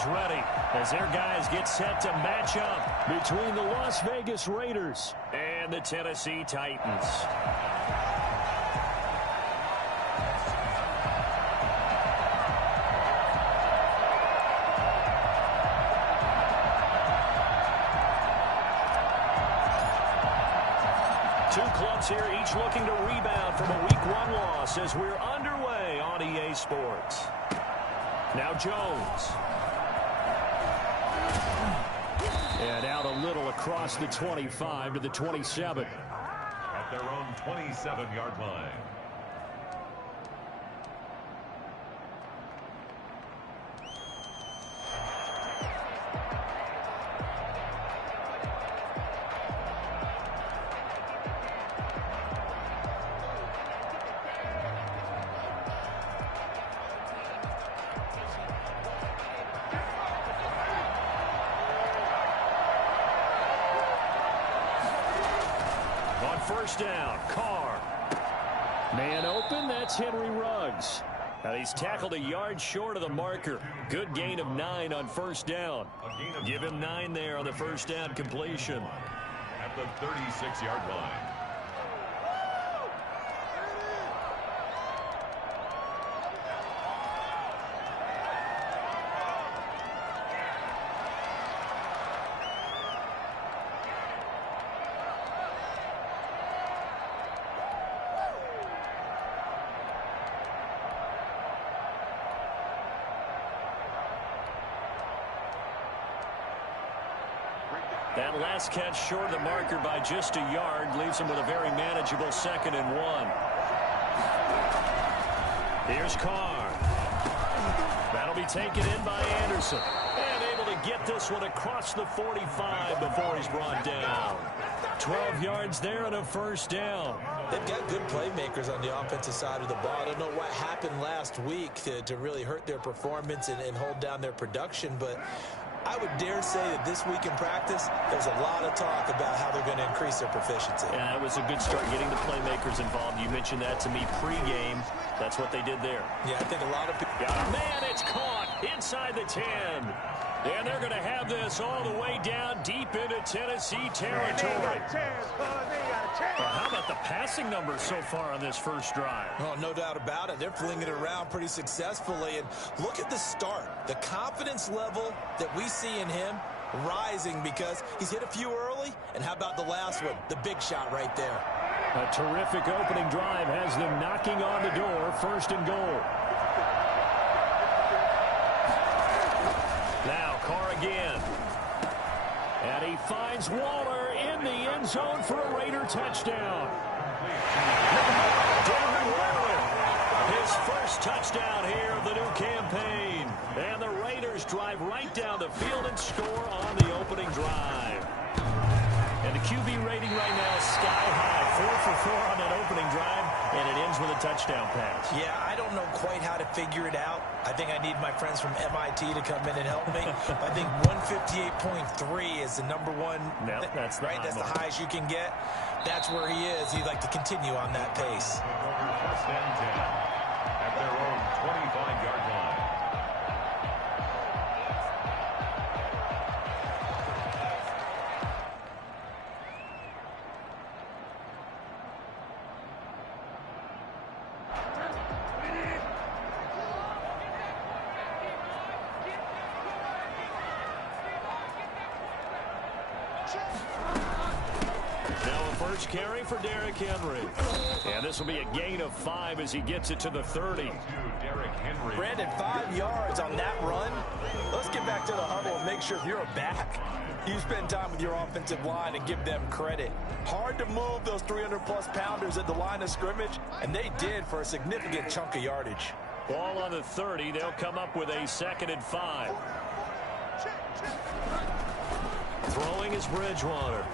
is ready as their guys get set to match up between the Las Vegas Raiders and the Tennessee Titans. Two clubs here, each looking to rebound from a Week 1 loss as we're underway on EA Sports. Now Jones. And out a little across the 25 to the 27. At their own 27-yard line. First down, Carr. Man open, that's Henry Ruggs. Now he's tackled a yard short of the marker. Good gain of 9 on first down. Give him 9 there on the first down completion. At the 36-yard line. That last catch short of the marker by just a yard leaves him with a very manageable 2nd and 1. Here's Carr. That'll be taken in by Anderson. And able to get this one across the 45 before he's brought down. 12 yards there and a first down. They've got good playmakers on the offensive side of the ball. I don't know what happened last week to really hurt their performance and hold down their production, but I would dare say that this week in practice, there's a lot of talk about how they're going to increase their proficiency. Yeah, it was a good start getting the playmakers involved. You mentioned that to me pregame. That's what they did there. Yeah, I think a lot of people... Man, it's caught inside the 10. And they're going to have this all the way down deep into Tennessee territory. How about the passing numbers so far on this first drive? Oh, no doubt about it. They're flinging it around pretty successfully. And look at the start. The confidence level that we see in him rising because he's hit a few early. And how about the last one? The big shot right there. A terrific opening drive has them knocking on the door. 1st and goal. Now Carr again. And he finds Waller in the end zone for a Raider touchdown. David Waller, his first touchdown here of the new campaign. And the Raiders drive right down the field and score on the opening drive. And the QB rating right now is sky high. 4 for 4 on that opening drive, and it ends with a touchdown pass. Yeah, I don't know quite how to figure it out. I think I need my friends from MIT to come in and help me. I think 158.3 is the number one. No, that's the right. That's the highest you can get. That's where he is. He'd like to continue on that pace. First and 10 at their own 25-yard line. Carry for Derrick Henry. And this will be a gain of 5 as he gets it to the 30. Brandon, 5 yards on that run. Let's get back to the huddle and make sure if you're a back, you spend time with your offensive line and give them credit. Hard to move those 300-plus pounders at the line of scrimmage, and they did for a significant chunk of yardage. Ball on the 30. They'll come up with a 2nd and 5. Throwing is Bridgewater.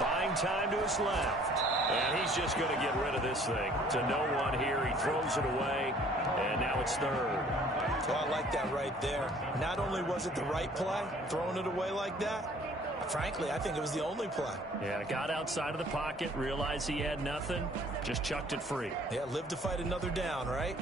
Buying time to his left. And he's just going to get rid of this thing. To no one here. He throws it away. And now it's 3rd. Well, I like that right there. Not only was it the right play, throwing it away like that, frankly, I think it was the only play. Yeah, got outside of the pocket, realized he had nothing, just chucked it free. Yeah, live to fight another down, right?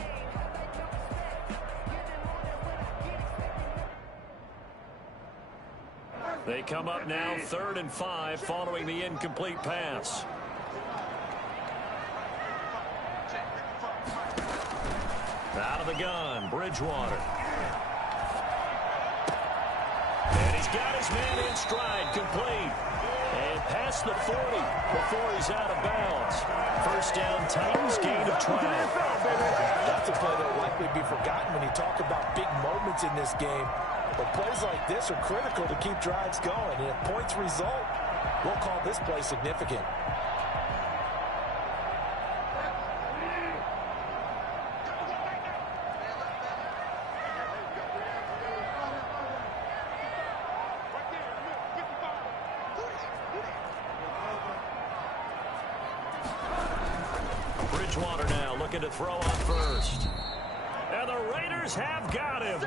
They come up now 3rd and 5 following the incomplete pass. Out of the gun, Bridgewater. And he's got his man in stride, complete. And past the 40 before he's out of bounds. First down, Titans, gain of 12. That's a play that will likely be forgotten when you talk about big moments in this game. But plays like this are critical to keep drives going. And if points result, we'll call this play significant. Bridgewater now looking to throw on first. And the Raiders have got him.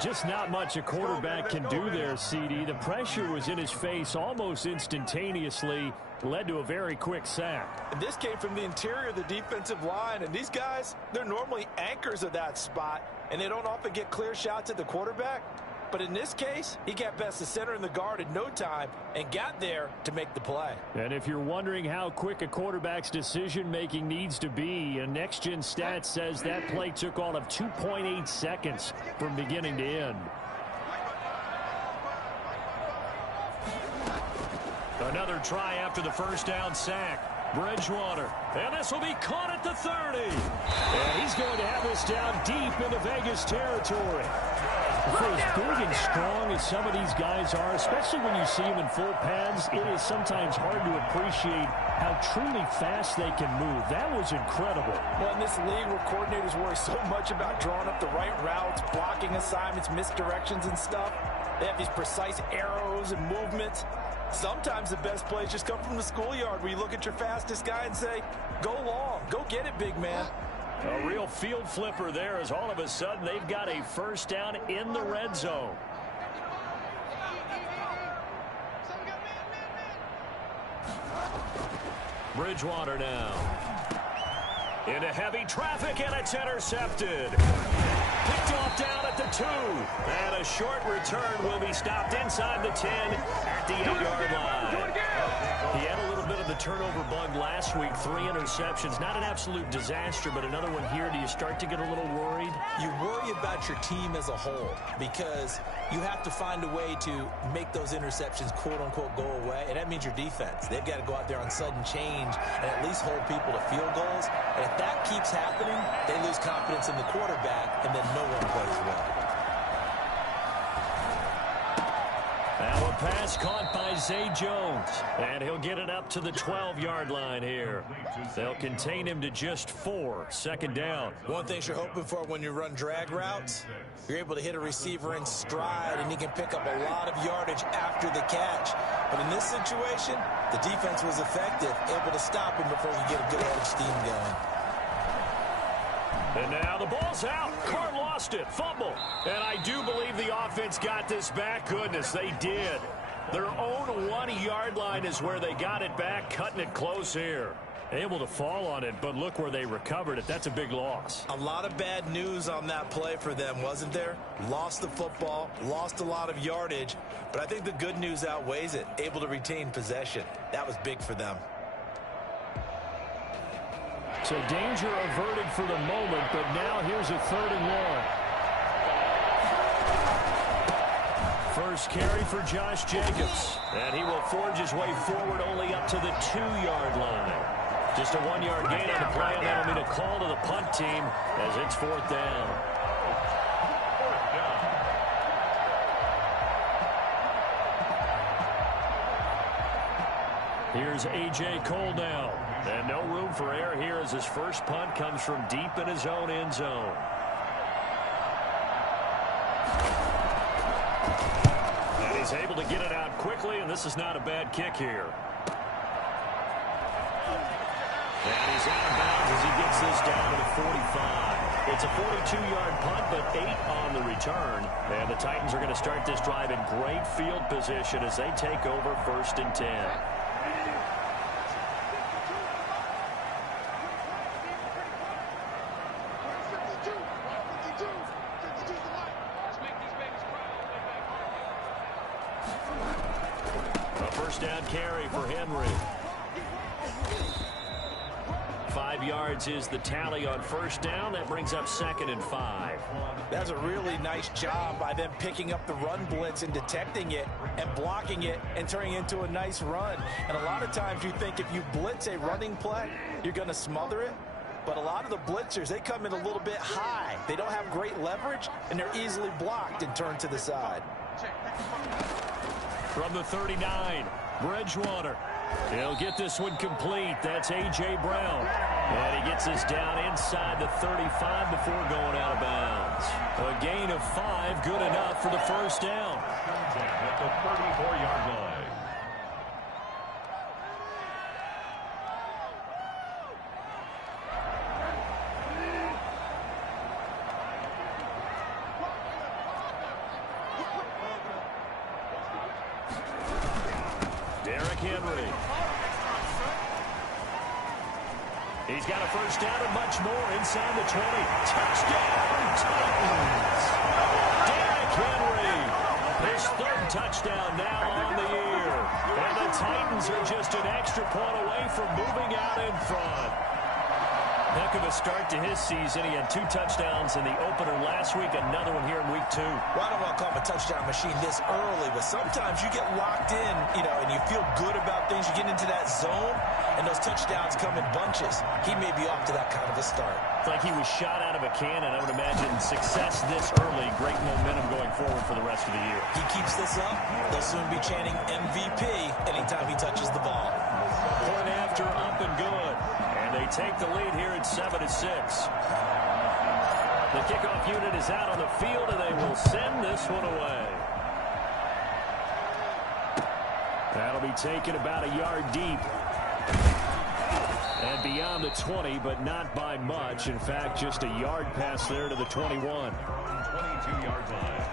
Just not much a quarterback can do there, CD. The pressure was in his face almost instantaneously. Led to a very quick sack. And this came from the interior of the defensive line. And these guys, they're normally anchors of that spot. And they don't often get clear shots at the quarterback. But in this case, he got past the center and the guard in no time and got there to make the play. And if you're wondering how quick a quarterback's decision-making needs to be, a next-gen stat says that play took all of 2.8 seconds from beginning to end. Another try after the first down sack. Bridgewater, and this will be caught at the 30. And he's going to have this down deep into Vegas territory. For as big and strong as some of these guys are, especially when you see them in full pads, it is sometimes hard to appreciate how truly fast they can move. That was incredible. Well, in this league where coordinators worry so much about drawing up the right routes, blocking assignments, misdirections and stuff, they have these precise arrows and movements. Sometimes the best plays just come from the schoolyard where you look at your fastest guy and say, go long, go get it, big man. A real field flipper there as all of a sudden they've got a first down in the red zone. Bridgewater now. Into heavy traffic, and it's intercepted. Picked off down at the 2. And a short return will be stopped inside the 10 at the 8-yard line. He had a little bit of the turnover bug last week. 3 interceptions. Not an absolute disaster, but another one here. Do you start to get a little worried? You worry about your team as a whole because you have to find a way to make those interceptions quote-unquote go away, and that means your defense. They've got to go out there on sudden change and at least hold people to field goals. And if that keeps happening, they lose confidence in the quarterback, and then no one plays well. Now a pass caught by Zay Jones, and he'll get it up to the 12-yard line here. They'll contain him to just 4. Second down. One thing you're hoping for when you run drag routes, you're able to hit a receiver in stride, and he can pick up a lot of yardage after the catch. But in this situation, the defense was effective, able to stop him before he get a good head of steam going. And now the ball's out. Carr lost it. Fumble. And I do believe the offense got this back. Goodness, they did. Their own 1-yard line is where they got it back, cutting it close here. Able to fall on it, but look where they recovered it. That's a big loss. A lot of bad news on that play for them, wasn't there? Lost the football, lost a lot of yardage, but I think the good news outweighs it. Able to retain possession. That was big for them. So danger averted for the moment, but now here's a 3rd and 1. First carry for Josh Jacobs, and he will forge his way forward only up to the 2-yard line. Just a 1-yard gain on the play, and that'll be a call to the punt team as it's 4th down. Here's A.J. Cole now. And no room for error here as his first punt comes from deep in his own end zone. And he's able to get it out quickly, and this is not a bad kick here. And he's out of bounds as he gets this down to the 45. It's a 42-yard punt, but 8 on the return. And the Titans are going to start this drive in great field position as they take over 1st and 10. first down carry for Henry. 5 yards is the tally on first down. That brings up 2nd and 5. That's a really nice job by them picking up the run blitz and detecting it and blocking it and turning it into a nice run. And a lot of times you think if you blitz a running play, you're going to smother it. But a lot of the blitzers, they come in a little bit high. They don't have great leverage, and they're easily blocked and turned to the side. From the 39, Bridgewater. He'll get this one complete. That's A.J. Brown. And he gets us down inside the 35 before going out of bounds. A gain of 5, good enough for the first down. At the 34-yard line. Henry. He's got a first down and much more inside the 20. Touchdown, Titans! Derrick Henry, his 3rd touchdown now on the year. And the Titans are just an extra point away from moving out in front. Heck of a start to his season. He had 2 touchdowns in the opener last week, another one here in week 2. Well, I don't want to call him a touchdown machine this early, but sometimes you get locked in, and you feel good about things. You get into that zone, and those touchdowns come in bunches. He may be off to that kind of a start. It's like he was shot out of a cannon. I would imagine success this early, great momentum going forward for the rest of the year. He keeps this up, they'll soon be chanting MVP anytime he touches the ball. Point after, up and good. And they take the lead here at 7-6. The kickoff unit is out on the field, and they will send this one away. That'll be taken about a yard deep. And beyond the 20, but not by much. In fact, just a yard pass there to the 21. 22-yard line.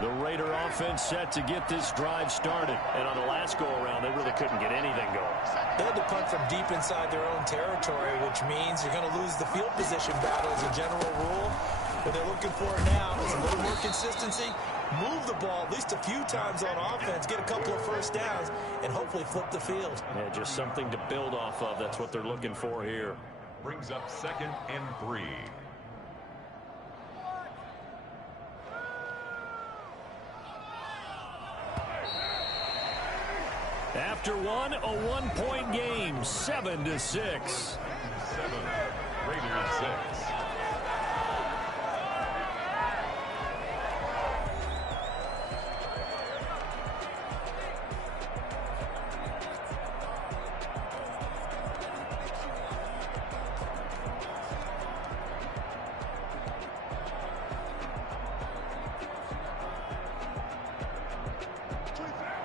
The Raider offense set to get this drive started. And on the last go-around, they really couldn't get anything going. They had to punt from deep inside their own territory, which means you're going to lose the field position battle as a general rule. What they're looking for now is a little more consistency, move the ball at least a few times on offense, get a couple of first downs, and hopefully flip the field. Yeah, just something to build off of. That's what they're looking for here. Brings up 2nd and 3. After one, a one-point game, 7-6. 7, Raiders 6.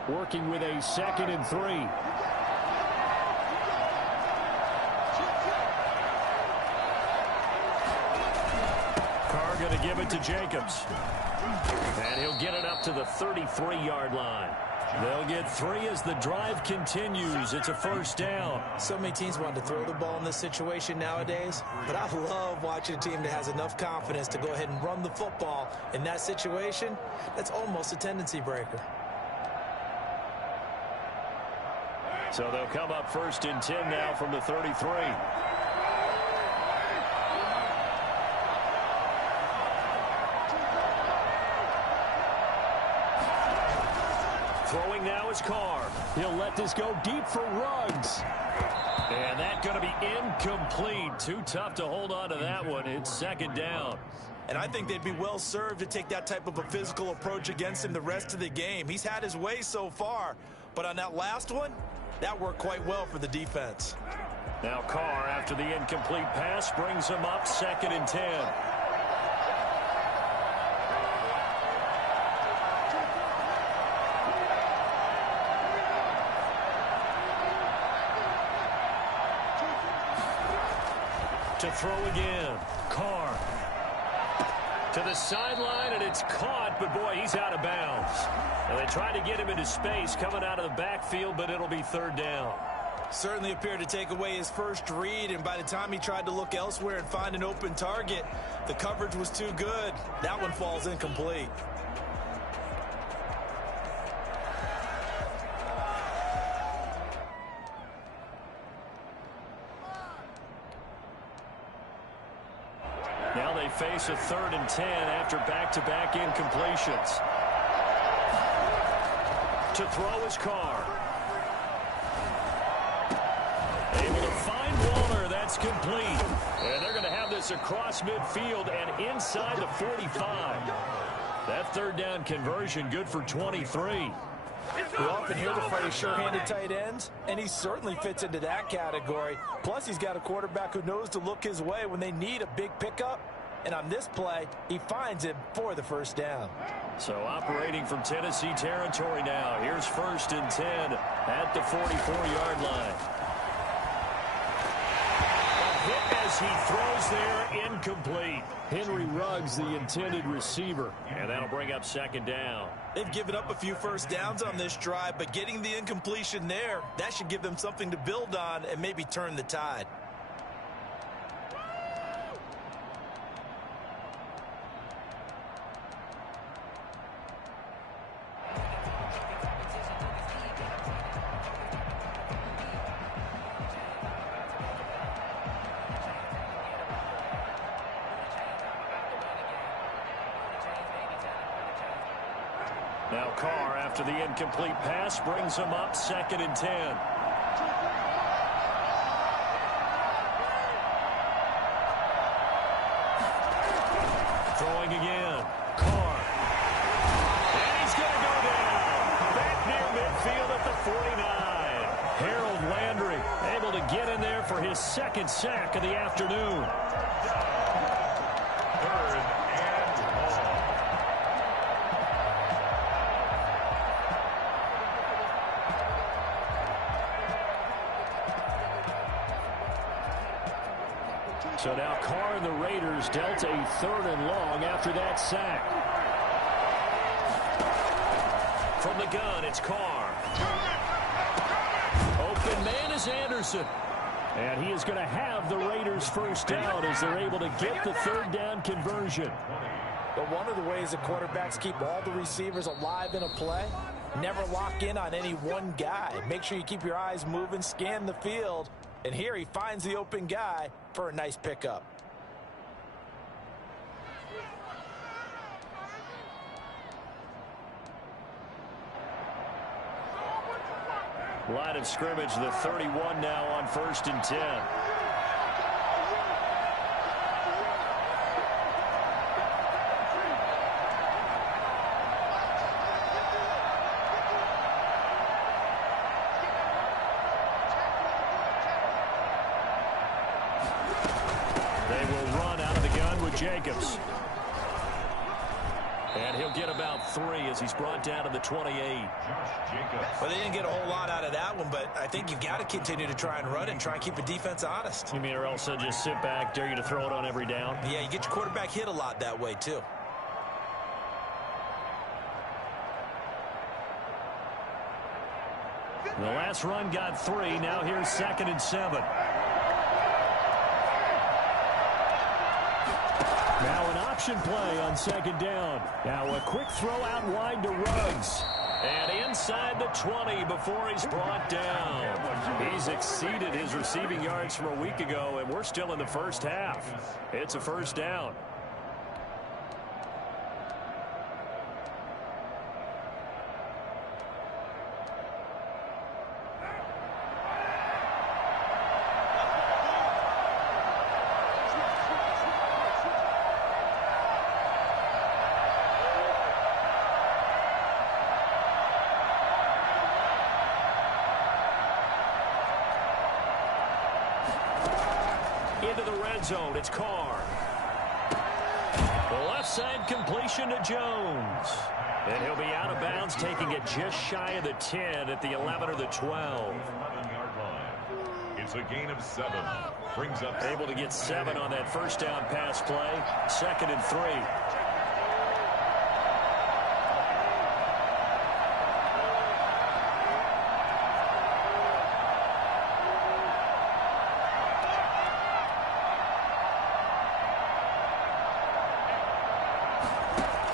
Working with a 2nd and 3. Carr going to give it to Jacobs. And he'll get it up to the 33-yard line. They'll get 3 as the drive continues. It's a first down. So many teams want to throw the ball in this situation nowadays, but I love watching a team that has enough confidence to go ahead and run the football. In that situation, that's almost a tendency breaker. So they'll come up 1st and 10 now from the 33. Throwing now is Carr. He'll let this go deep for Ruggs. And that's going to be incomplete. Too tough to hold on to that one. It's 2nd down. And I think they'd be well served to take that type of a physical approach against him the rest of the game. He's had his way so far, but on that last one, that worked quite well for the defense. Now Carr, after the incomplete pass, brings him up 2nd and 10. To throw again. Carr. To the sideline, and it's caught, but boy, he's out of bounds. And they tried to get him into space coming out of the backfield, but it'll be 3rd down. Certainly appeared to take away his first read, and by the time he tried to look elsewhere and find an open target, the coverage was too good. That one falls incomplete. Now they face a 3rd and 10 after back-to-back incompletions. To throw his Carr. Able to find Waller. That's complete. And they're going to have this across midfield and inside the 45. That 3rd down conversion good for 23. We often hear the phrase sure-handed tight ends, and he certainly fits into that category. Plus, he's got a quarterback who knows to look his way when they need a big pickup. And on this play, he finds him for the 1st down. So operating from Tennessee territory now. Here's 1st and 10 at the 44-yard line. A hit as he throws there, incomplete. Henry Ruggs, the intended receiver. And that'll bring up 2nd down. They've given up a few 1st downs on this drive, but getting the incompletion there, that should give them something to build on and maybe turn the tide. Now Carr, after the incomplete pass, brings him up 2nd and 10. Throwing again. Carr. And he's going to go down. Back near midfield at the 49. Harold Landry able to get in there for his 2nd sack of the afternoon. So now Carr and the Raiders dealt a 3rd and long after that sack. From the gun, it's Carr. Open man is Anderson. And he is going to have the Raiders' 1st down as they're able to get the 3rd down conversion. But one of the ways that quarterbacks keep all the receivers alive in a play, never lock in on any one guy. Make sure you keep your eyes moving, scan the field. And here he finds the open guy for a nice pickup. Line of scrimmage, the 31 now on 1st and 10. Jacobs. And he'll get about 3 as he's brought down to the 28. Well, they didn't get a whole lot out of that one, but I think you've got to continue to try and run and try and keep the defense honest. You mean or else they'll just sit back, dare you to throw it on every down? Yeah, you get your quarterback hit a lot that way, too. The last run got 3. Now here's 2nd and 7. Now an option play on 2nd down. Now a quick throw out wide to Ruggs. And inside the 20 before he's brought down. He's exceeded his receiving yards from a week ago, and we're still in the 1st half. It's a 1st down. Into the red zone, it's Carr. The left side completion to Jones. And he'll be out of bounds, taking it just shy of the 10 at the 11 or the 12. It's a gain of 7. Brings up able to get 7 on that 1st down pass play. 2nd and 3.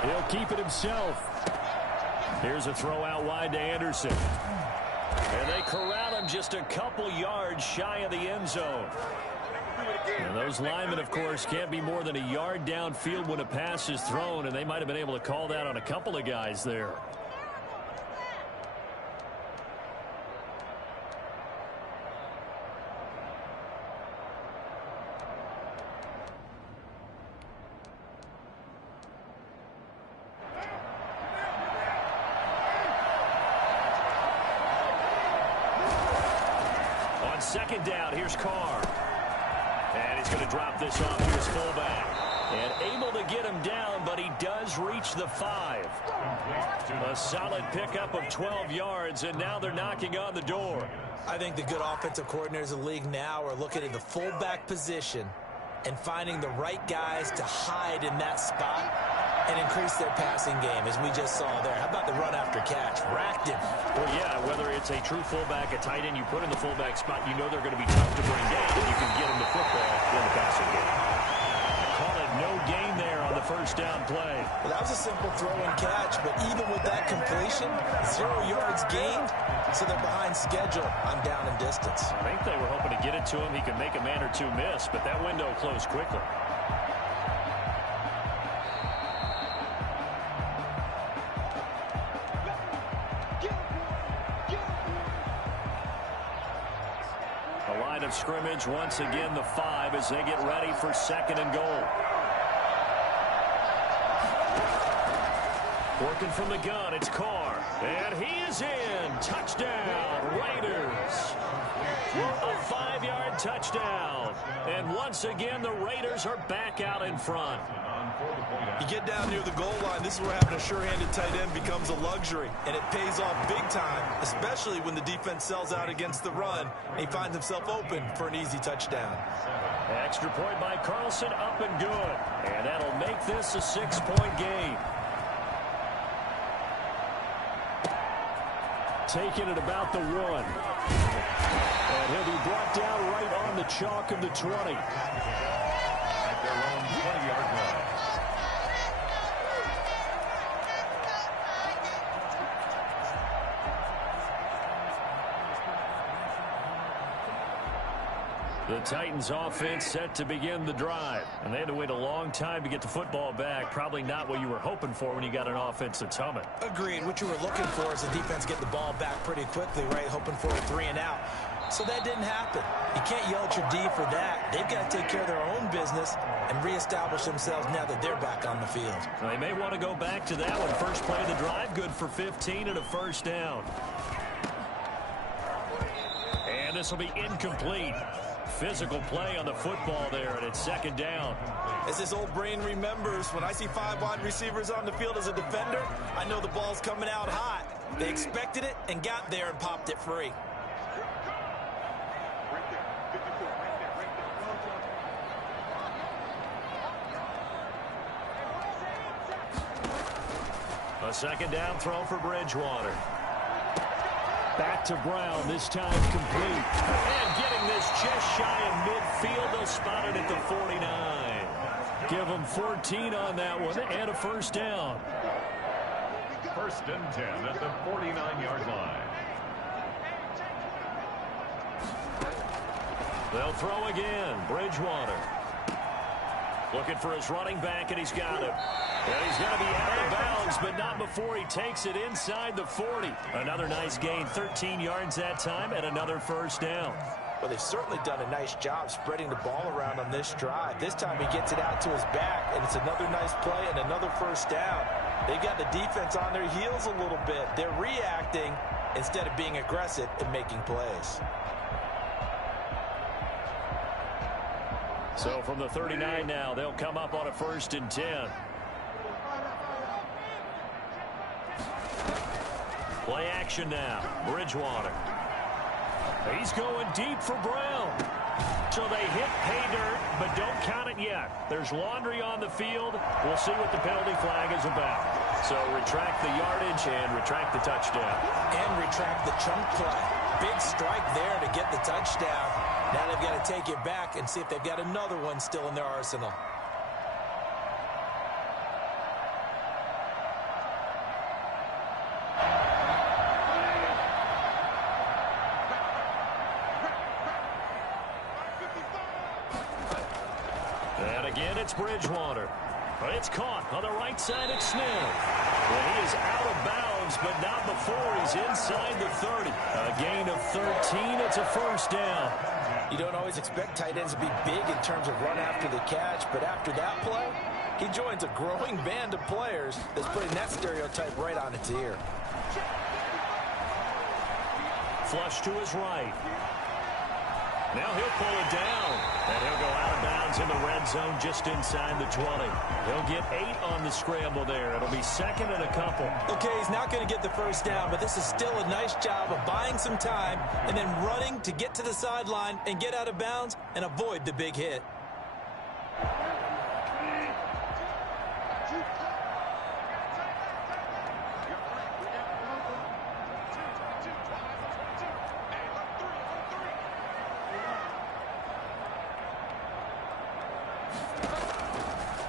He'll keep it himself. Here's a throw out wide to Anderson. And they corral him just a couple yards shy of the end zone. And those linemen, of course, can't be more than a yard downfield when a pass is thrown, and they might have been able to call that on a couple of guys there. Second down, here's Carr. And he's going to drop this off to his fullback. And able to get him down, but he does reach the 5. A solid pickup of 12 yards, and now they're knocking on the door. I think the good offensive coordinators in the league now are looking at the fullback position and finding the right guys to hide in that spot and increase their passing game, as we just saw there. How about the run after catch? Racked him. Well, yeah, whether it's a true fullback, a tight end you put in the fullback spot, you know they're going to be tough to bring down, and you can get them the football in the passing game. Call it no gain there on the first down play. Well, that was a simple throw and catch, but even with that completion, 0 yards gained, so they're behind schedule on down and distance. I think they were hoping to get it to him. He could make a man or two miss, but that window closed quickly. Of scrimmage once again the 5 as they get ready for 2nd and goal. Working from the gun, it's Carr, and he is in. Touchdown, Raiders. A 5-yard touchdown, and once again the Raiders are back out in front. You get down near the goal line, this is where having a sure-handed tight end becomes a luxury, and it pays off big time, especially when the defense sells out against the run, and he finds himself open for an easy touchdown. Extra point by Carlson, up and good, and that'll make this a 6-point game. Taking it about the 1. And he'll be brought down right on the chalk of the 20. At their own 20-yard line. The Titans offense set to begin the drive, and they had to wait a long time to get the football back. Probably not what you were hoping for when you got an offense that's humming. Agreed. What you were looking for is the defense get the ball back pretty quickly, right? Hoping for a 3 and out. So that didn't happen. You can't yell at your D for that. They've got to take care of their own business and reestablish themselves now that they're back on the field. They may want to go back to that one. First play of the drive, good for 15 and a first down. And this will be incomplete. Physical play on the football there, and it's 2nd down. As his old brain remembers, when I see 5 wide receivers on the field as a defender, I know the ball's coming out hot. They expected it and got there and popped it free. A 2nd down throw for Bridgewater. Back to Brown, this time complete. And getting this just shy of midfield, they'll spot it at the 49. Give them 14 on that one and a first down. 1st and 10 at the 49-yard line. They'll throw again. Bridgewater. Looking for his running back, and he's got him. And he's going to be out of bounds, but not before he takes it inside the 40. Another nice gain, 13 yards that time, and another first down. Well, they've certainly done a nice job spreading the ball around on this drive. This time he gets it out to his back, and it's another nice play and another first down. They've got the defense on their heels a little bit. They're reacting instead of being aggressive and making plays. So from the 39 now, they'll come up on a 1st and 10. Play action now. Bridgewater. He's going deep for Brown. So they hit pay dirt, but don't count it yet. There's laundry on the field. We'll see what the penalty flag is about. So retract the yardage and retract the touchdown. And retract the chunk play. Big strike there to get the touchdown. Now they've got to take it back and see if they've got another one still in their arsenal. And again, it's Bridgewater. It's caught on the right side. It's Smith. Well, he is out of bounds, but not before he's inside the 30. A gain of 13. It's a first down. You don't always expect tight ends to be big in terms of run after the catch, but after that play, he joins a growing band of players that's putting that stereotype right on its ear. Flush to his right. Now he'll pull it down, and he'll go out of bounds in the red zone just inside the 20. He'll get 8 on the scramble there. It'll be second and a couple. Okay, he's not going to get the first down, but this is still a nice job of buying some time and then running to get to the sideline and get out of bounds and avoid the big hit.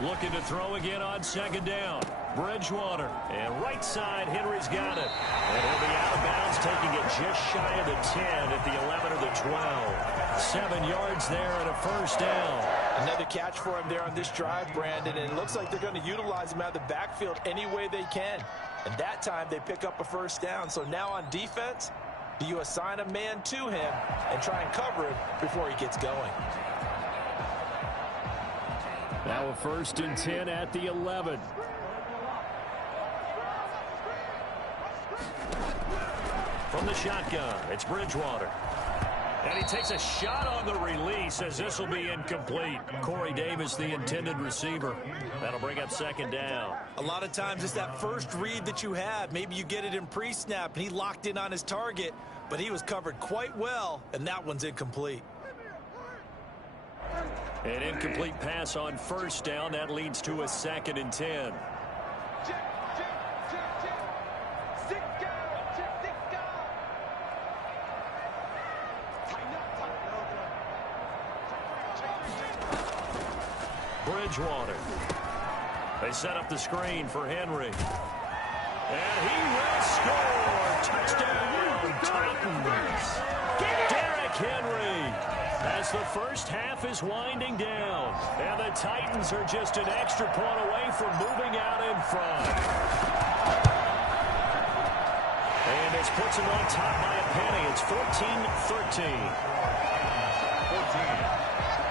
Looking to throw again on second down. Bridgewater. And right side, Henry's got it. And he'll be out of bounds, taking it just shy of the 10 at the 11 or the 12. 7 yards there and a first down. Another catch for him there on this drive, Brandon, and it looks like they're going to utilize him out of the backfield any way they can. And that time they pick up a first down. So now on defense, do you assign a man to him and try and cover him before he gets going? Now a first and 10 at the 11. From the shotgun, it's Bridgewater. And he takes a shot on the release as this will be incomplete. Corey Davis, the intended receiver. That'll bring up second down. A lot of times it's that first read that you have. Maybe you get it in pre-snap and he locked in on his target, but he was covered quite well, and that one's incomplete. An incomplete pass on first down. That leads to a second and 10. Bridgewater. They set up the screen for Henry. And he will score. Touchdown, Titans. Derrick Henry. As the first half is winding down. And the Titans are just an extra point away from moving out in front. And this puts them on top by a penny. It's 14-13. 14.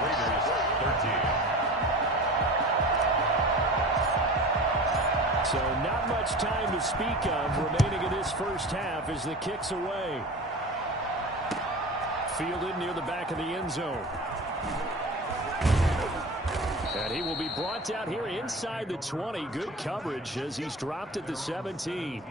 Raiders 13. So not much time to speak of remaining in this first half as the kick's away. Fielded near the back of the end zone. And he will be brought out here inside the 20. Good coverage as he's dropped at the 17.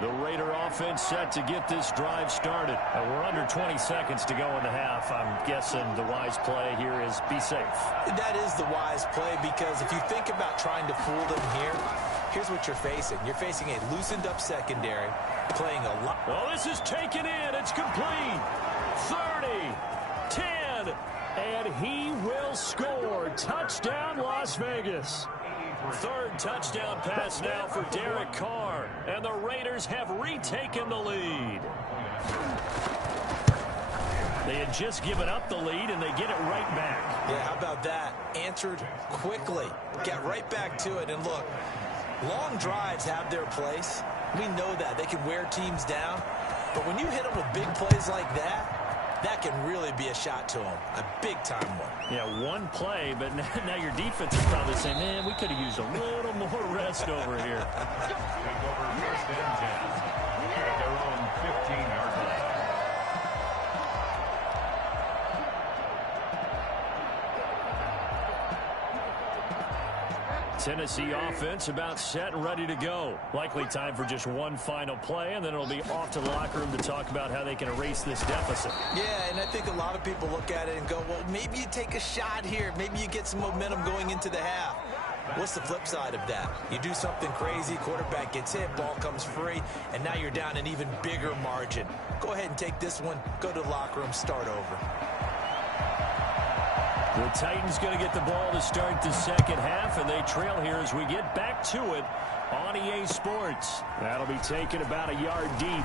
The Raider offense set to get this drive started. We're under 20 seconds to go in the half. I'm guessing the wise play here is be safe. That is the wise play, because if you think about trying to fool them here, here's what you're facing. You're facing a loosened up secondary, playing a lot. Well, this is taken in. It's complete. 30, 10, and he will score. Touchdown, Las Vegas. Third touchdown pass now for Derek Carr, and the Raiders have retaken the lead. They had just given up the lead, and they get it right back. Yeah, how about that? Answered quickly. Got right back to it, and look, long drives have their place. We know that. They can wear teams down, but when you hit them with big plays like that, that can really be a shot to them. A big-time one. Yeah, one play, but now your defense is probably saying, man, we could have used a little more rest over here. Take over first and 10 at their own 15-yard line. Tennessee offense about set and ready to go. Likely time for just one final play, and then it'll be off to the locker room to talk about how they can erase this deficit. Yeah, and I think a lot of people look at it and go, well, maybe you take a shot here. Maybe you get some momentum going into the half. What's the flip side of that? You do something crazy, quarterback gets hit, ball comes free, and now you're down an even bigger margin. Go ahead and take this one, go to the locker room, start over. The Titans going to get the ball to start the second half, and they trail here as we get back to it on EA Sports. That'll be taken about a yard deep.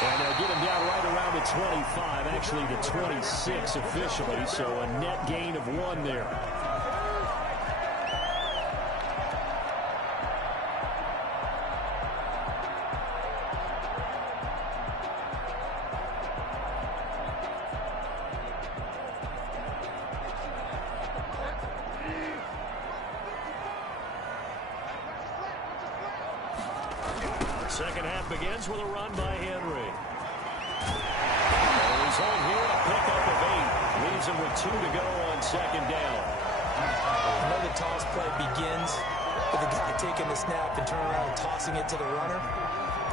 And they'll get him down right around the 25, actually the 26 officially, so a net gain of 1 there. Second half begins with a run by Henry. And he's home here, a pickup of 8. Leaves him with 2 to go on second down. I know the toss play begins with the guy taking the snap and turning around and tossing it to the runner.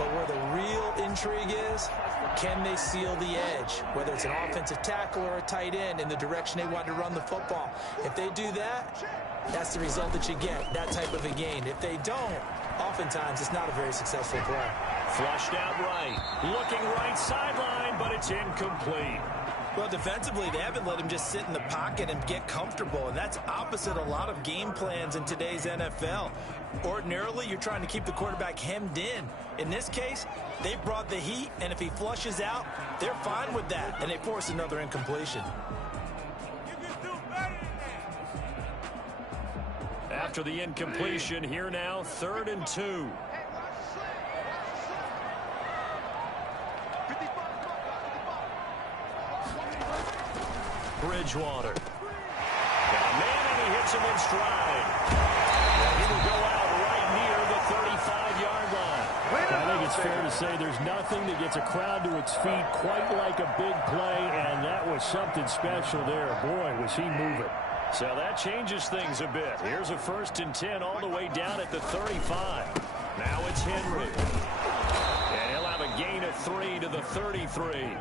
But where the real intrigue is, can they seal the edge? Whether it's an offensive tackle or a tight end in the direction they want to run the football. If they do that, that's the result that you get, that type of a gain. If they don't, oftentimes it's not a very successful play. Flushed out right. Looking right sideline, but it's incomplete. Well, defensively, they haven't let him just sit in the pocket and get comfortable, and that's opposite a lot of game plans in today's NFL. Ordinarily, you're trying to keep the quarterback hemmed in. In this case, they brought the heat, and if he flushes out, they're fine with that, and they force another incompletion. After the incompletion, here now, 3rd and 2. Bridgewater. Got a man, and he hits him in stride. And he will go out right near the 35-yard line. I think it's fair to say there's nothing that gets a crowd to its feet quite like a big play, and that was something special there. Boy, was he moving. So that changes things a bit. Here's a 1st and 10 all the way down at the 35. Now it's Henry. And he'll have a gain of 3 to the 33.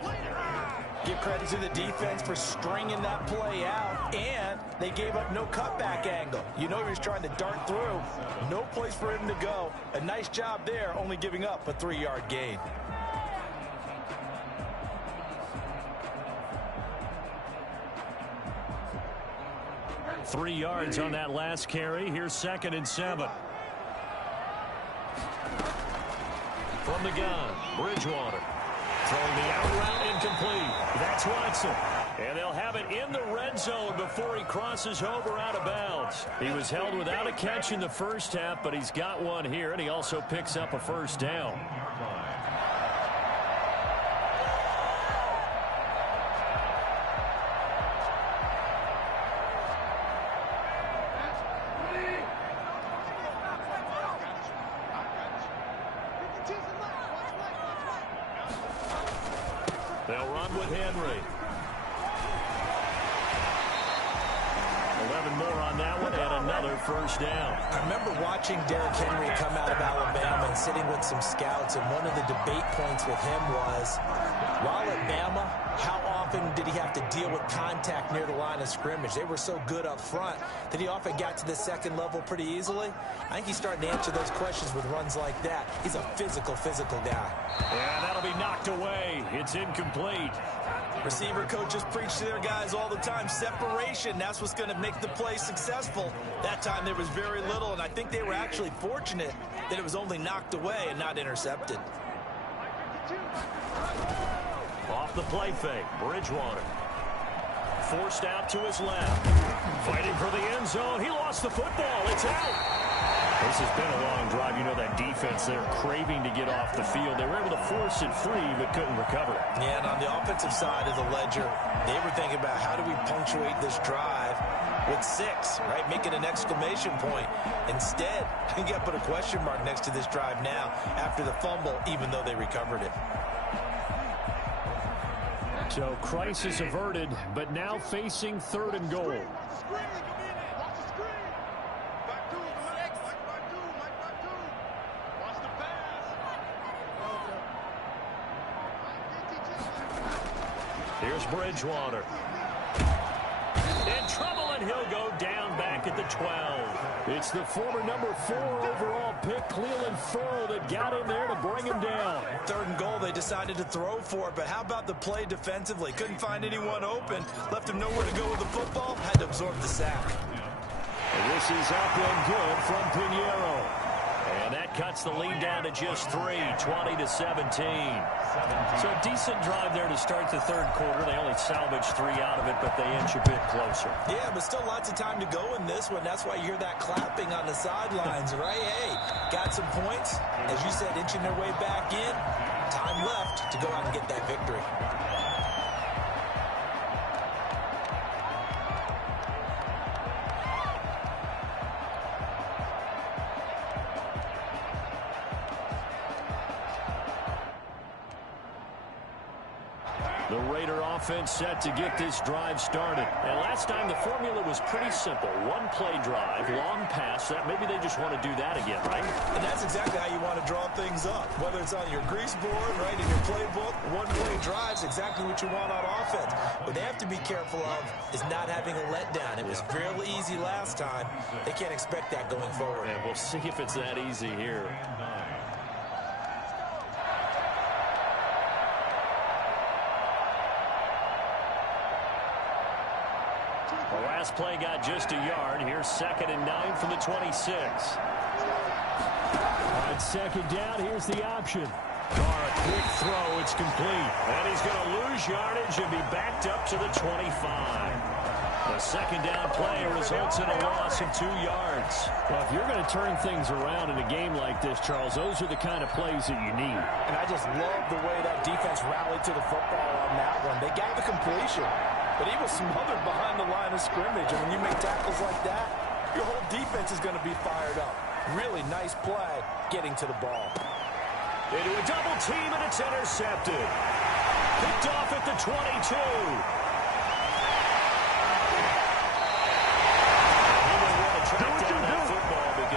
Give credit to the defense for stringing that play out, and they gave up no cutback angle. You know he was trying to dart through. No place for him to go. A nice job there, only giving up a 3-yard gain. Three yards on that last carry. Here's 2nd and 7. From the gun, Bridgewater. Throwing the out route incomplete. That's Watson. And they'll have it in the red zone before he crosses over out of bounds. He was held without a catch in the first half, but he's got one here, and he also picks up a 1st down. They'll run with Henry. 11 more on that one, and another 1st down. I remember watching Derrick Henry come out of Alabama and sitting with some scouts, and one of the debate points with him was, while at Bama, how often did he have to deal with contact near the line of scrimmage? They were so good up front that he often got to the second level pretty easily. I think he's starting to answer those questions with runs like that. He's a physical guy. Yeah, that'll be knocked away. It's incomplete. Receiver coaches preach to their guys all the time. Separation, that's what's going to make the play successful. That time there was very little, and I think they were actually fortunate that it was only knocked away and not intercepted. Off the play fake, Bridgewater. Forced out to his left. Fighting for the end zone. He lost the football. It's out. This has been a long drive. You know that defense, they're craving to get off the field. They were able to force it free, but couldn't recover. Yeah, and on the offensive side of the ledger, they were thinking about how do we punctuate this drive with 6, right? Make it an exclamation point. Instead, I think I put a question mark next to this drive now after the fumble, even though they recovered it. So crisis averted, but now facing 3rd and goal. Here's Bridgewater. In trouble, and he'll go down the 12. It's the former number 4 overall pick, Cleveland Furrow, that got in there to bring him down. 3rd and goal, they decided to throw for it, but how about the play defensively? Couldn't find anyone open, left him nowhere to go with the football, had to absorb the sack. And this is up and good from Pinheiro. And that cuts the lead down to just 3, 20-17. So a decent drive there to start the 3rd quarter. They only salvaged 3 out of it, but they inch a bit closer. Yeah, but still lots of time to go in this one. That's why you hear that clapping on the sidelines, right? Hey, got some points. As you said, inching their way back in. Time left to go out and get that victory. The Raider offense set to get this drive started. And last time the formula was pretty simple. 1-play drive, long pass. Maybe they just want to do that again, right? And that's exactly how you want to draw things up. Whether it's on your grease board, right, in your playbook, 1-play drive's exactly what you want on offense. What they have to be careful of is not having a letdown. It was real easy last time. They can't expect that going forward. And we'll see if it's that easy here. The last play got just a yard. Here's 2nd and 9 from the 26. On 2nd down, here's the option. Carr, a quick throw. It's complete. And he's going to lose yardage and be backed up to the 25. The 2nd down play results in a loss of 2 yards. Well, if you're going to turn things around in a game like this, Charles, those are the kind of plays that you need. And I just love the way that defense rallied to the football on that one. They got the completion, but he was smothered behind the line of scrimmage. And when you make tackles like that, your whole defense is going to be fired up. Really nice play getting to the ball. Into a double team, and it's intercepted. Picked off at the 22.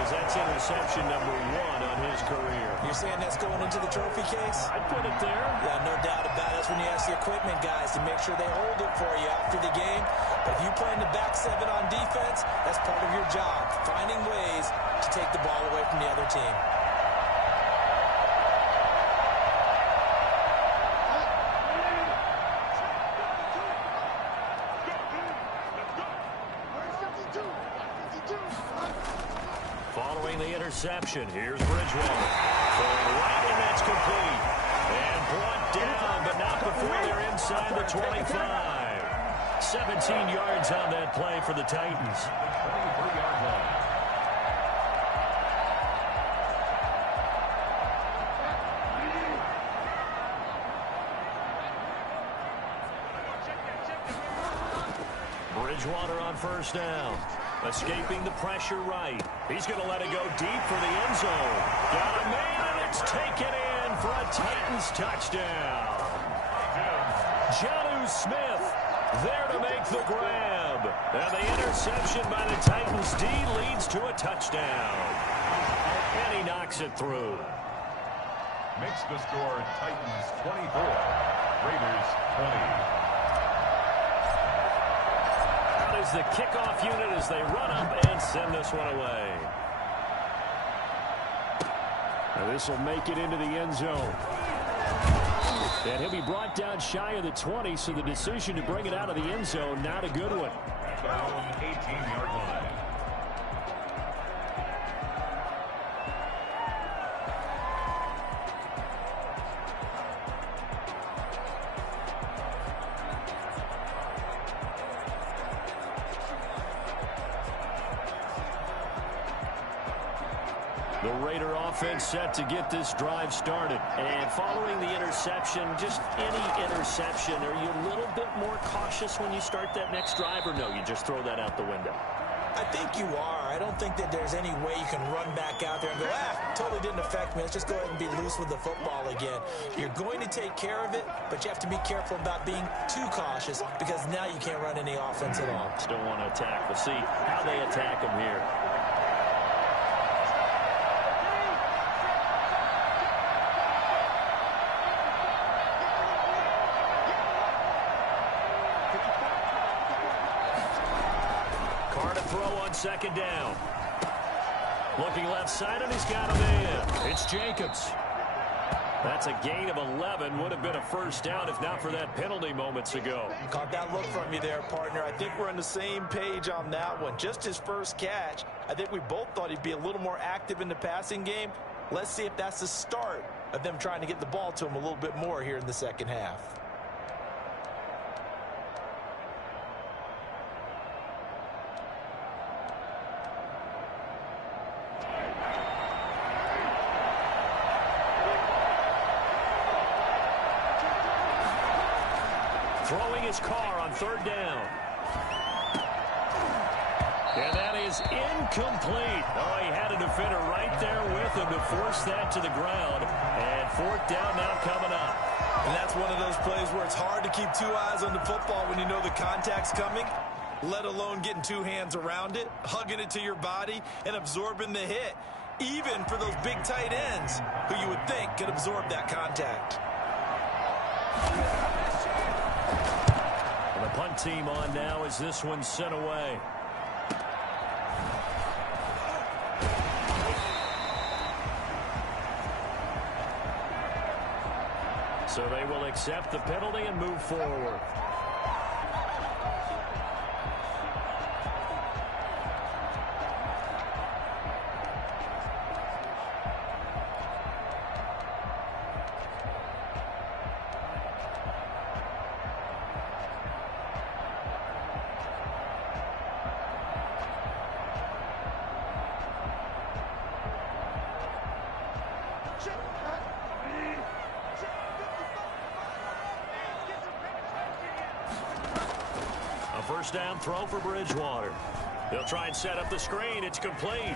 That's interception number 1 on his career. You're saying that's going into the trophy case? I'd put it there. Yeah, no doubt about it. That's when you ask the equipment guys to make sure they hold it for you after the game. But if you play in the back 7 on defense, that's part of your job, finding ways to take the ball away from the other team. Following the interception, here's Bridgewater. Throwing right, and that's complete. And brought down, but not before they're inside the 25. 17 yards on that play for the Titans. 23-yard line. Bridgewater on 1st down. Escaping the pressure right. He's going to let it go deep for the end zone. Got a man, and it's taken in for a Titans touchdown. Jonnu Smith there to make the grab. And the interception by the Titans D leads to a touchdown. And he knocks it through. Makes the score Titans 24, Raiders 20. Is the kickoff unit as they run up and send this one away. Now this will make it into the end zone. And he'll be brought down shy of the 20, so the decision to bring it out of the end zone, not a good one. Down 18-yard line. The Raider offense set to get this drive started. And following the interception, just any interception, are you a little bit more cautious when you start that next drive, or no, you just throw that out the window? I think you are. I don't think that there's any way you can run back out there and go, totally didn't affect me. Let's just go ahead and be loose with the football again. You're going to take care of it, but you have to be careful about being too cautious because now you can't run any offense at all. Still want to attack. We'll see how they attack them here. to throw on second down. Looking left side, and he's got him in. It's Jacobs. That's a gain of 11. Would have been a first down if not for that penalty moments ago. Caught that look from you there, partner. I think we're on the same page on that one. Just his first catch. I think we both thought he'd be a little more active in the passing game. Let's see if that's the start of them trying to get the ball to him a little bit more here in the second half. Throwing his car on third down. And that is incomplete. Oh, he had a defender right there with him to force that to the ground. And fourth down now coming up. And that's one of those plays where it's hard to keep two eyes on the football when you know the contact's coming, let alone getting two hands around it, hugging it to your body, and absorbing the hit, even for those big tight ends who you would think could absorb that contact. And the punt team on now as this one's sent away. So they will accept the penalty and move forward. First down throw for Bridgewater. They'll try and set up the screen. It's complete.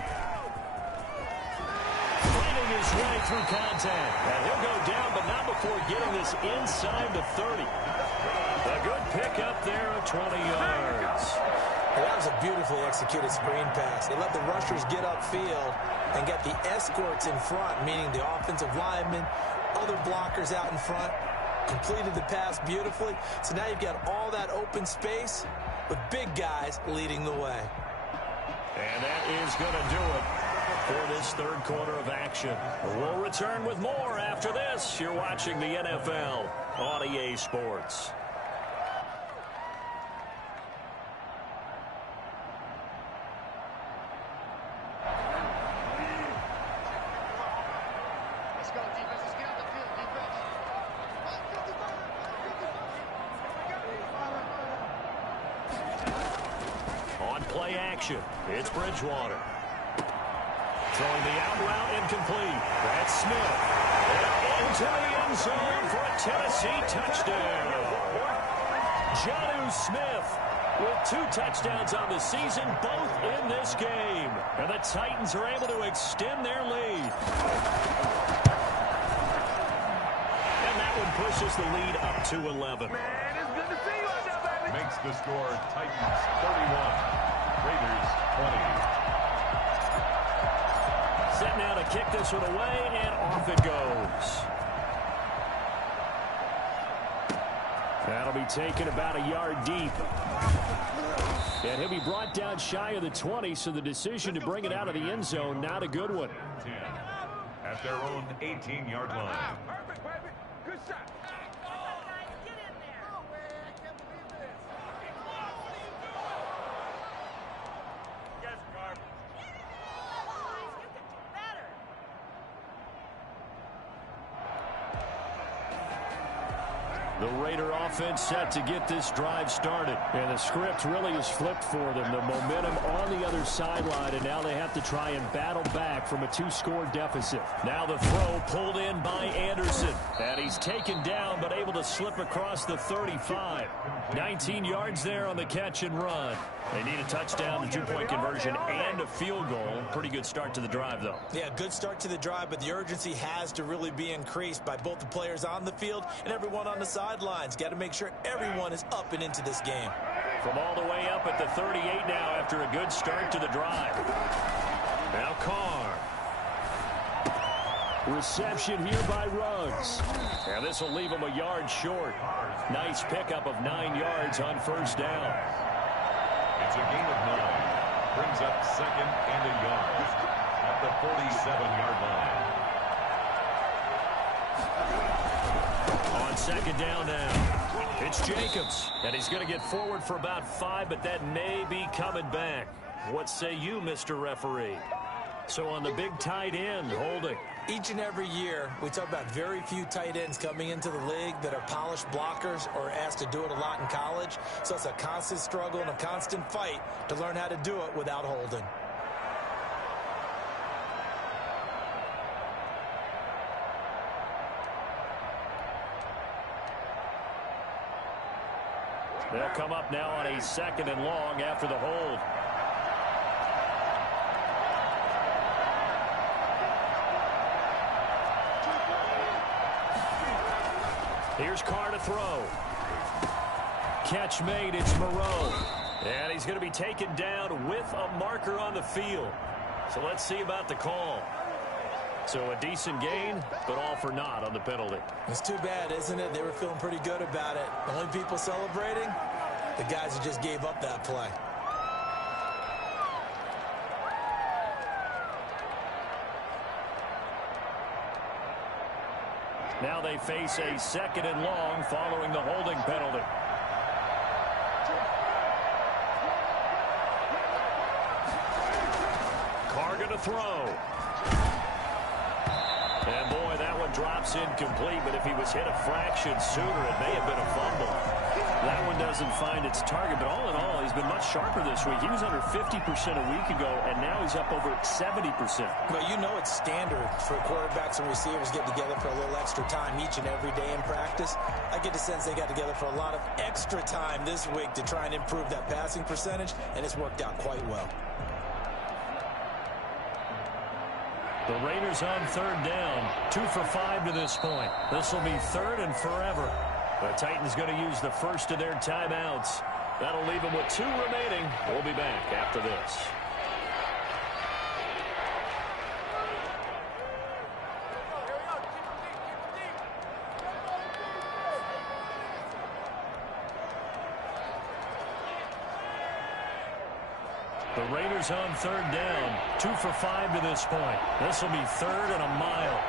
Fighting his way through contact. And he'll go down, but not before getting this inside the 30. A good pickup there of 20 yards. Well, that was a beautifully executed screen pass. They let the rushers get upfield and get the escorts in front, meaning the offensive linemen, other blockers out in front. Completed the pass beautifully. So now you've got all that open space with big guys leading the way. And that is going to do it for this third quarter of action. We'll return with more after this. You're watching the NFL on EA Sports. Play action. It's Bridgewater. Throwing the out route incomplete. That's Smith. And into the end zone for a Tennessee touchdown. Jonnu Smith with 2 touchdowns on the season, both in this game. And the Titans are able to extend their lead. And that one pushes the lead up to 11. Man, it's good to see you out there, baby. Makes the score Titans 31. Raiders 20. Set now to kick this one away, and off it goes. That'll be taken about a yard deep. And he'll be brought down shy of the 20, so the decision to bring it out of the end zone, not a good one. 10 at their own 18-yard line. Perfect, baby. Good shot. The Raider offense set to get this drive started. And the script really is flipped for them. The momentum on the other sideline, and now they have to try and battle back from a 2-score deficit. Now the throw pulled in by Anderson. And he's taken down, but able to slip across the 35. 19 yards there on the catch and run. They need a touchdown, a 2-point conversion, and a field goal. Pretty good start to the drive, though. Yeah, good start to the drive, but the urgency has to really be increased by both the players on the field and everyone on the sidelines. Got to make sure everyone is up and into this game. From all the way up at the 38 now after a good start to the drive. Now Carr. Reception here by Ruggs. And this will leave him a yard short. Nice pickup of 9 yards on first down. It's a gain of 9. Brings up 2nd and a yard at the 47-yard line. On 2nd down now. It's Jacobs, and he's going to get forward for about 5, but that may be coming back. What say you, Mr. Referee? So on the big tight end, holding. Each and every year, we talk about very few tight ends coming into the league that are polished blockers or asked to do it a lot in college. So it's a constant struggle and a constant fight to learn how to do it without holding. They'll come up now on a 2nd and long after the hold. Here's Carr to throw. Catch made, it's Moreau. And he's going to be taken down with a marker on the field. So let's see about the call. So a decent gain, but all for naught on the penalty. It's too bad, isn't it? They were feeling pretty good about it. The only people celebrating, the guys who just gave up that play. Now they face a 2nd and long following the holding penalty. Carr going to throw. And boy, that one drops incomplete, but if he was hit a fraction sooner, it may have been a fumble. That one doesn't find its target, but all in all, he's been much sharper this week. He was under 50% a week ago, and now he's up over 70%. Well, you know it's standard for quarterbacks and receivers get together for a little extra time each and every day in practice. I get the sense they got together for a lot of extra time this week to try and improve that passing percentage, and it's worked out quite well. The Raiders on 3rd down, 2 for 5 to this point. This will be 3rd and forever. The Titans going to use the first of their timeouts. That'll leave them with 2 remaining. We'll be back after this. The Raiders on 3rd down, 2 for 5 to this point. This will be 3rd and a mile.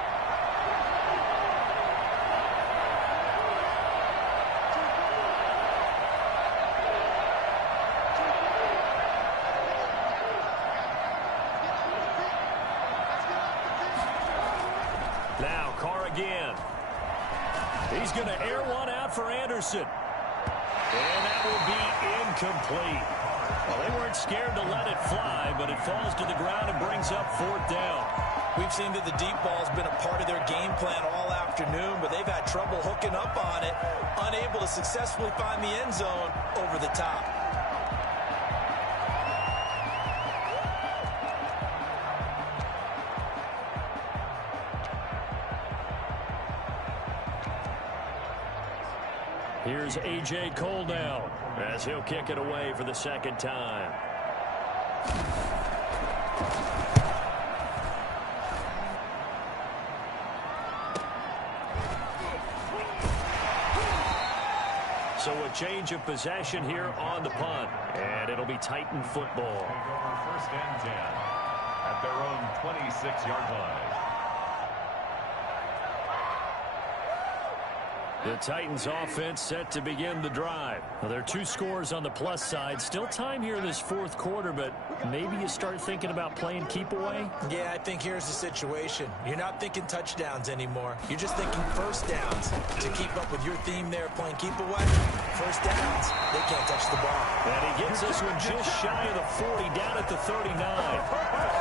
Now Carr again. He's going to air one out for Anderson. And that will be incomplete. Well, they weren't scared to let it fly, but it falls to the ground and brings up 4th down. We've seen that the deep ball's been a part of their game plan all afternoon, but they've had trouble hooking up on it, unable to successfully find the end zone over the top. Here's A.J. Cole now as he'll kick it away for the 2nd time. So a change of possession here on the punt, and it'll be Titan football. Take over 1st and 10 at their own 26-yard line. The Titans offense set to begin the drive. Well, there are 2 scores on the plus side. Still time here in this 4th quarter, but maybe you start thinking about playing keep away? Yeah, I think here's the situation. You're not thinking touchdowns anymore. You're just thinking 1st downs. To keep up with your theme there, playing keep away, 1st downs, they can't touch the ball. And he gets this one just shy of the 40, down at the 39.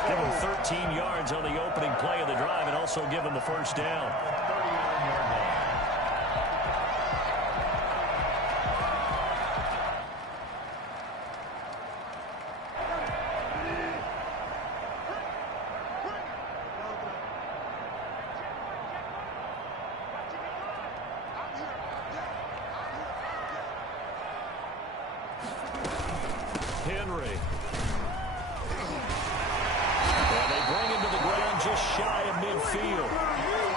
Give him 13 yards on the opening play of the drive and also give him the 1st down. 39-yard line. Henry. And they bring him to the ground just shy of midfield.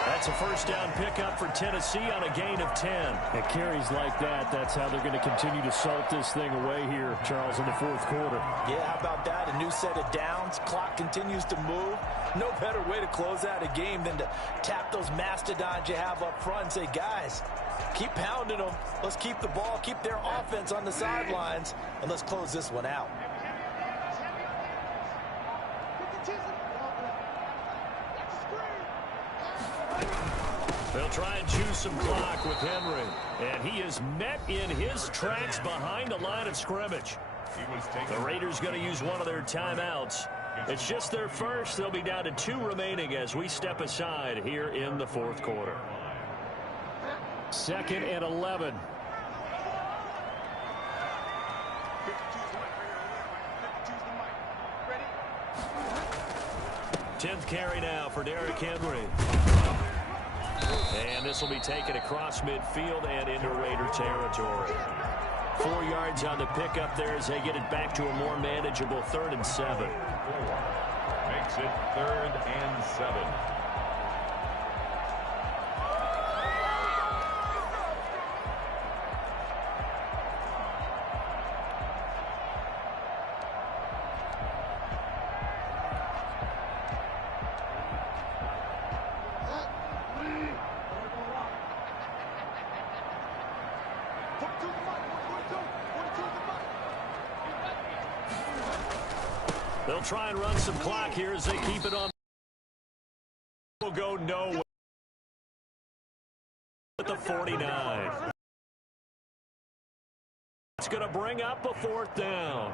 That's It's a first down pickup for Tennessee on a gain of 10. At carries like that, that's how they're going to continue to salt this thing away here, Charles, in the fourth quarter. Yeah, how about that? A new set of downs. Clock continues to move. No better way to close out a game than to tap those mastodons you have up front and say, guys, keep pounding them. Let's keep the ball, keep their offense on the sidelines, and let's close this one out. They'll try and choose some clock with Henry. And he is met in his tracks behind the line of scrimmage. The Raiders going to use one of their timeouts. It's just their first. They'll be down to 2 remaining as we step aside here in the fourth quarter. 2nd and 11. Tenth carry now for Derrick Henry. And this will be taken across midfield and into Raider territory. 4 yards on the pickup there as they get it back to a more manageable 3rd and 7. Makes it 3rd and 7. They'll try and run some clock here as they keep it on. Will go nowhere at the 49. It's going to bring up a 4th down.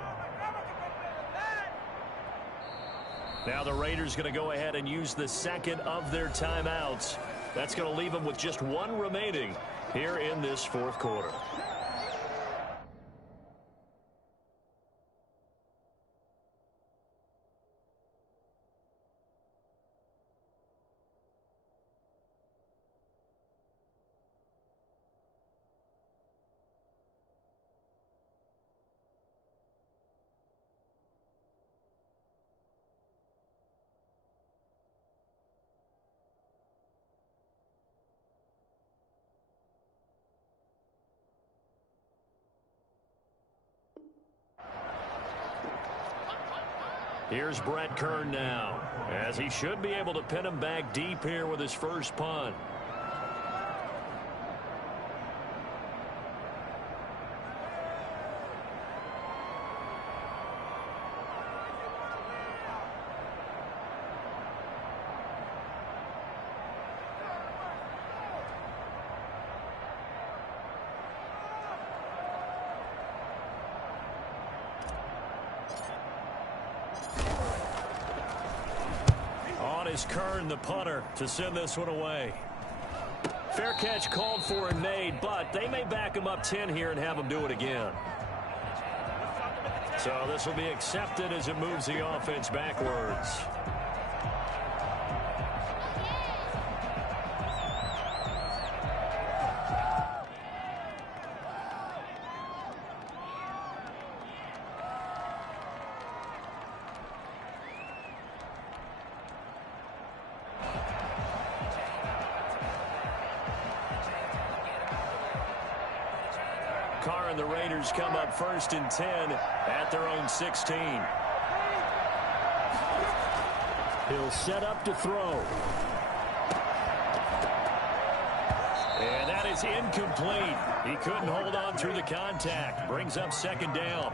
Now the Raiders going to go ahead and use the 2nd of their timeouts. That's going to leave them with just 1 remaining here in this fourth quarter. Here's Brett Kern now, as he should be able to pin him back deep here with his first punt. Is Kern, the punter, to send this one away. Fair catch called for and made, but they may back him up 10 here and have him do it again. So this will be accepted as it moves the offense backwards. Carr and the Raiders come up 1st and 10 at their own 16. He'll set up to throw. And that is incomplete. He couldn't hold on through the contact. Brings up 2nd down.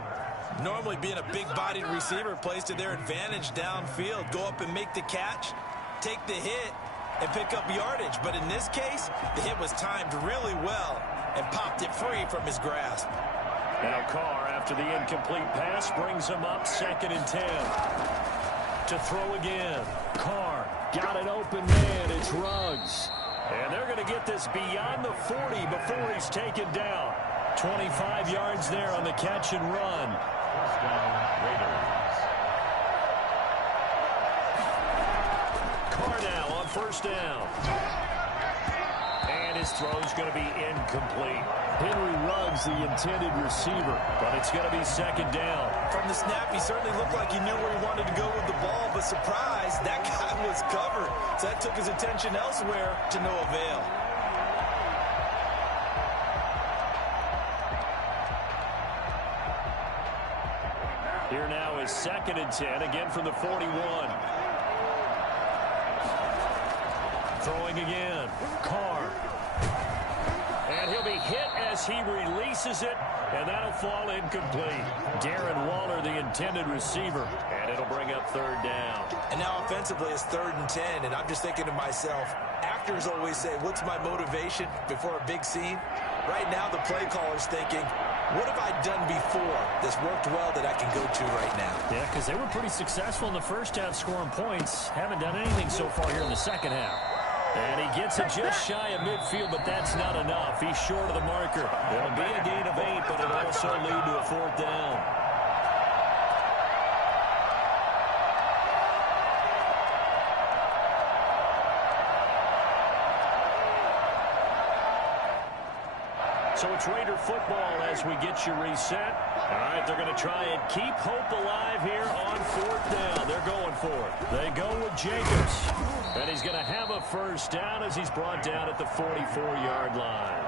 Normally being a big-bodied receiver plays to their advantage downfield. Go up and make the catch, take the hit, and pick up yardage. But in this case, the hit was timed really well and popped it free from his grasp. Now Carr, after the incomplete pass, brings him up 2nd and 10. To throw again. Carr got an open man. It's Ruggs. And they're going to get this beyond the 40 before he's taken down. 25 yards there on the catch and run. First down, Raiders. Carr now on 1st down. And his throw's going to be incomplete. Henry Ruggs, the intended receiver. But it's going to be second down. From the snap, he certainly looked like he knew where he wanted to go with the ball, but surprise, that guy was covered. So that took his attention elsewhere to no avail. Here now is 2nd and 10, again from the 41. Throwing again. Carr. And he'll be hit as he releases it, and that'll fall incomplete. Darren Waller, the intended receiver, and it'll bring up 3rd down. And now offensively, it's 3rd and 10, and I'm just thinking to myself, actors always say, what's my motivation before a big scene? Right now, the play caller's thinking, what have I done before that's worked well that I can go to right now? Yeah, because they were pretty successful in the first half scoring points. Haven't done anything so far here in the second half. And he gets it just shy of midfield, but that's not enough. He's short of the marker. It'll be a gain of 8, but it'll also lead to a 4th down. So it's Raider football as we get you reset. All right, they're going to try and keep hope alive here on 4th down. They're going for it. They go with Jacobs. And he's going to have a 1st down as he's brought down at the 44-yard line.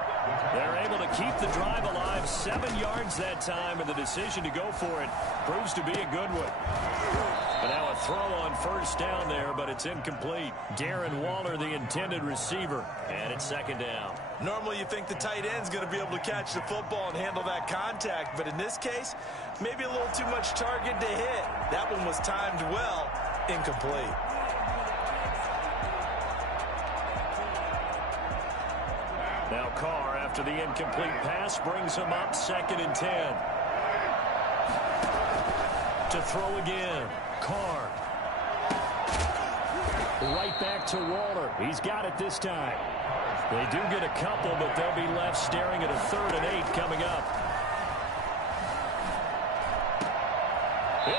They're able to keep the drive alive, 7 yards that time, and the decision to go for it proves to be a good one. And now a throw on 1st down there, but it's incomplete. Darren Waller, the intended receiver, and it's 2nd down. Normally you think the tight end's going to be able to catch the football and handle that contact, but in this case, maybe a little too much target to hit. That one was timed well, incomplete. Now Carr, after the incomplete pass, brings him up 2nd and 10. To throw again. Carr. Right back to Waller. He's got it this time. They do get a couple, but they'll be left staring at a 3rd and 8 coming up.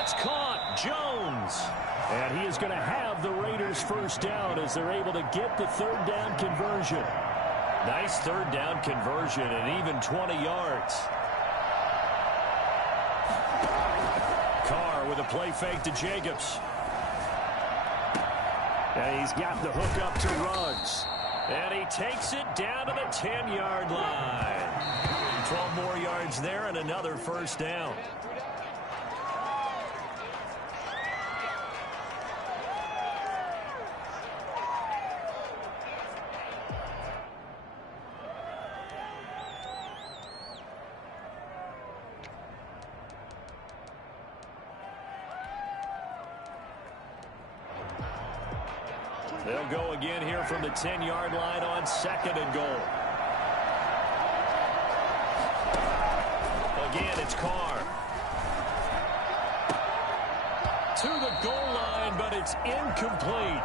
It's caught. Jones. And he is going to have the Raiders' 1st down as they're able to get the 3rd down conversion. Nice 3rd down conversion and even 20 yards. Carr with a play fake to Jacobs. And he's got the hook up to Ruggs. And he takes it down to the 10-yard line. 12 more yards there and another 1st down. They'll go again here from the 10-yard line on 2nd and goal. Again, it's Carr. To the goal line, but it's incomplete.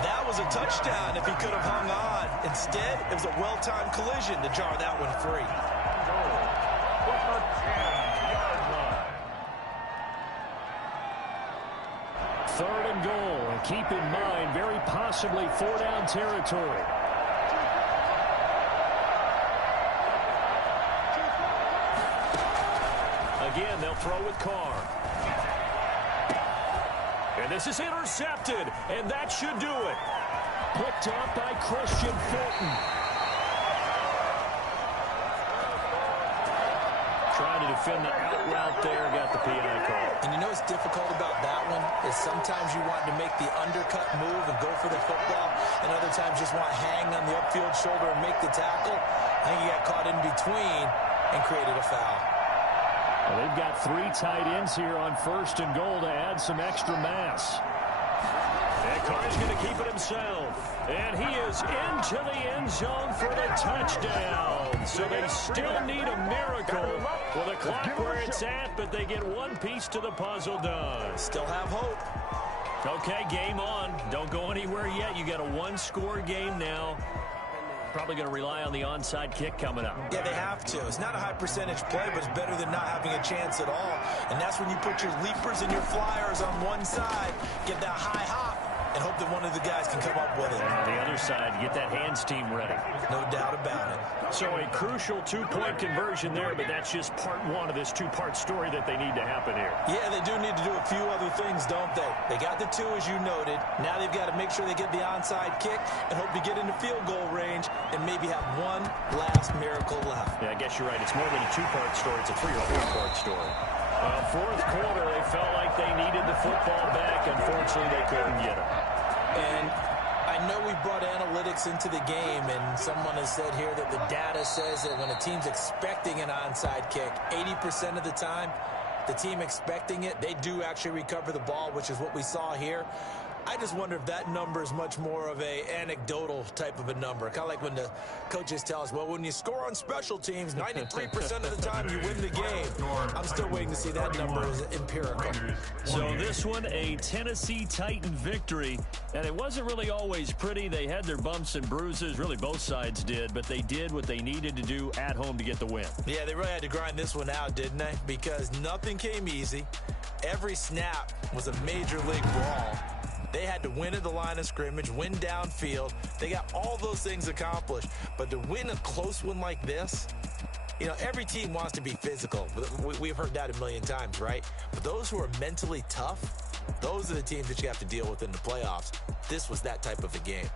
That was a touchdown if he could have hung on. Instead, it was a well-timed collision to jar that one free. Third and goal, and keep in mind, very possibly 4-down territory. Again, they'll throw with Carr. And this is intercepted, and that should do it. Picked up by Christian Fulton. Trying to defend the out route there, got the PI call. And you know what's difficult about that one is sometimes you want to make the undercut move and go for the football, and other times just want to hang on the upfield shoulder and make the tackle. I think he got caught in between and created a foul. Well, they've got 3 tight ends here on 1st and goal to add some extra mass. And Carr's going to keep it himself. And he is into the end zone for the touchdown. So they still need a miracle with the clock where it's at, but they get one piece to the puzzle done. Still have hope. Okay, game on. Don't go anywhere yet. You got a 1-score game now. Probably going to rely on the onside kick coming up. Yeah, they have to. It's not a high percentage play, but it's better than not having a chance at all. And that's when you put your leapers and your flyers on one side, get that high hop, and hope that one of the guys can come up with it. And on the other side, get that hands team ready. No doubt about it. So a crucial two-point conversion there, but that's just part one of this two-part story that they need to happen here. Yeah, they do need to do a few other things, don't they? They got the two, as you noted. Now they've got to make sure they get the onside kick and hope to get into field goal range and maybe have one last miracle left. Yeah, I guess you're right. It's more than a two-part story. It's a three- or four-part story. Fourth quarter, they felt like they needed the football back. Unfortunately, they couldn't get it. And I know we brought analytics into the game, and someone has said here that the data says that when a team's expecting an onside kick, 80% of the time, the team expecting it, they do actually recover the ball, which is what we saw here. I just wonder if that number is much more of a anecdotal type of a number. Kind of like when the coaches tell us, well, when you score on special teams, 93% of the time you win the game. I'm still waiting to see that number as empirical. So this one, a Tennessee Titan victory. And it wasn't really always pretty. They had their bumps and bruises. Really, both sides did. But they did what they needed to do at home to get the win. Yeah, they really had to grind this one out, didn't they? Because nothing came easy. Every snap was a major league brawl. They had to win at the line of scrimmage, win downfield. They got all those things accomplished. But to win a close one like this, you know, every team wants to be physical. We've heard that a million times, right? But those who are mentally tough, those are the teams that you have to deal with in the playoffs. This was that type of a game.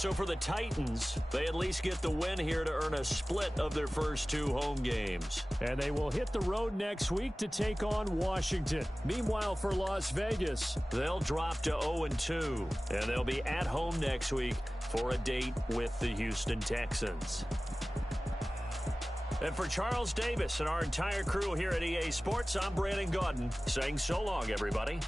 So for the Titans, they at least get the win here to earn a split of their first two home games. And they will hit the road next week to take on Washington. Meanwhile, for Las Vegas, they'll drop to 0-2. And they'll be at home next week for a date with the Houston Texans. And for Charles Davis and our entire crew here at EA Sports, I'm Brandon Gaudin saying so long, everybody.